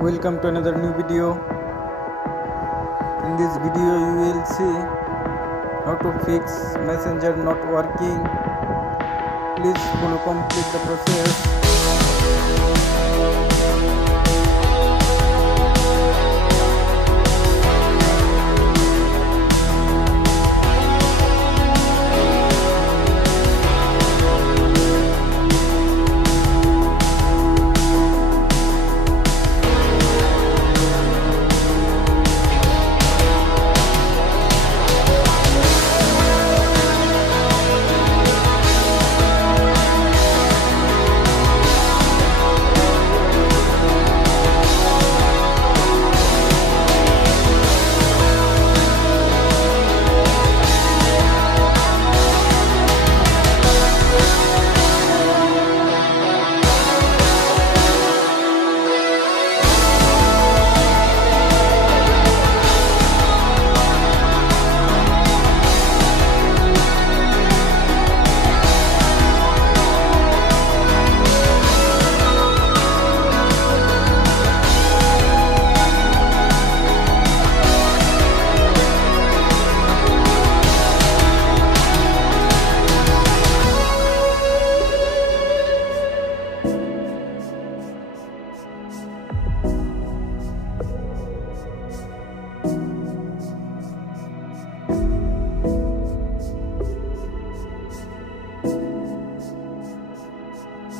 Welcome to another new video. In this video you will see how to fix messenger not working. Please follow complete the process.